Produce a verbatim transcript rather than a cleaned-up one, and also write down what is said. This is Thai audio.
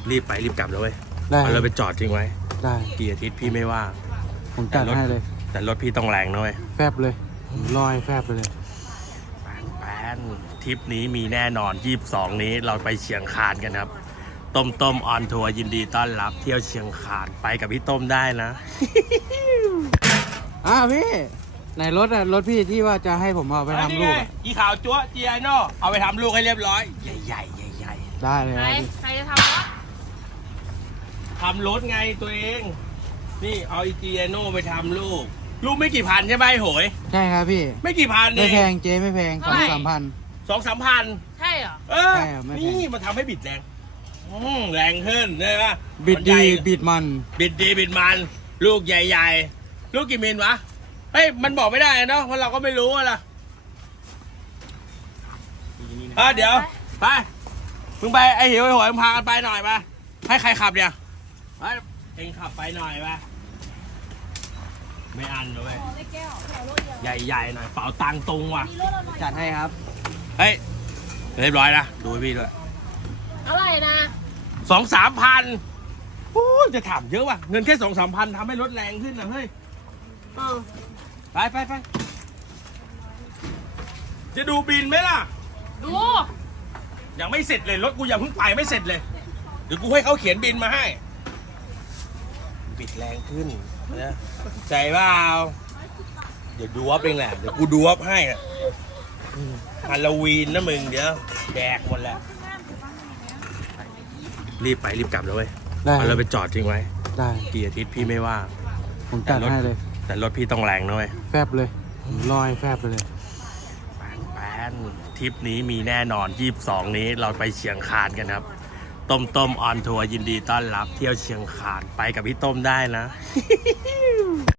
รีบไปรีบกลับแล้วเว้ยได้เอาเราไปจอดทิ้งไว้ได้กี่อาทิตย์พี่ไม่ว่าผมจัดให้เลยแต่รถพี่ต้องแรงนะเว้ยแฟบเลยผมลอยแฟบไปเลยแปนแปนทริปนี้มีแน่นอนยี่สิบสองนี้เราไปเชียงคานกันครับ ต้มต้มออนทัวร์ยินดีต้อนรับเที่ยวเชียงคานไปกับพี่ต้มได้นะอ่ะพี่ไหนรถอ่ะรถพี่ที่ว่าจะให้ผมเอาไปทำลูกอะอีขาวจั๊วจีไอโน่เอาไปทำลูกให้เรียบร้อย ใหญ่ใหญ่ใหญ่ใหญ่ได้เลยใคครรับพี่ใครจะทำวะทำรถไงตัวเอง นี่เอาอีจีไอโน่ไปทำลูก ลูกไม่กี่พันใช่ไหมโหยใช่ครับพี่ไม่กี่พันเอไม่แพงงเจ๊ไม่แพงสองสามพันสองสามพันใช่เหรอเออใช่ไม่แพงนี่มันทำให้บิดแรงอืมแรงขึ้นใช่ไหมบิดมันใหดีญ่บิดมันบิดดีบิดมัน ลูกใหญ่ๆ ลูกกี่มิลวะ เฮ้ย มันบอกไม่ได้เนาะเพราะเราก็ไม่รู้อะล่ะอ่ะเดี๋ยว ไปมึงไปไอ้หิวไอ้หวยมึงพากันไปหน่อยมาให้ใครขับเนี่ยไปเองขับไปหน่อยมาไม่อันเลยใหญ่ๆหน่อยเป๋าตังค์ตรงว่ะจัดให้ครับเฮ้ยเรียบร้อยนะดูให้พี่ด้วยอะไรนะสองสามพันโอ้ยจะถามเยอะว่ะเงินแค่สองสามพันทำให้รถแรงขึ้นนะเฮ้ยเออไปไปไปจะดูบินไหมล่ะดูยังไม่เสร็จเลยรถกูยังเพิ่งไปไม่เสร็จเลยเดี๋ยวกูให้เขาเขียนบินมาให้ บิดแรงขึ้นนะใจเปล่าเดี๋ยวดูวับเองแหละเดี๋ยวกูดูวับให้อะฮาโลวีนนะมึงเดี๋ยวแดกหมดแล้วรีบไปรีบกลับแล้วเว้ยได้เอาเราไปจอดทิ้งไว้ได้กี่อาทิตย์พี่ไม่ว่าผมจัดให้เลยแต่รถพี่ต้องแรงนะเว้ยแฟบเลยผมลอยแฟบไปเลยแปนแปนทริปนี้มีแน่นอนยี่สิบสองนี้เราไปเชียงคานกันครับ ต้มต้มออนทัวร์ยินดีต้อนรับเที่ยวเชียงคานไปกับพี่ต้มได้นะ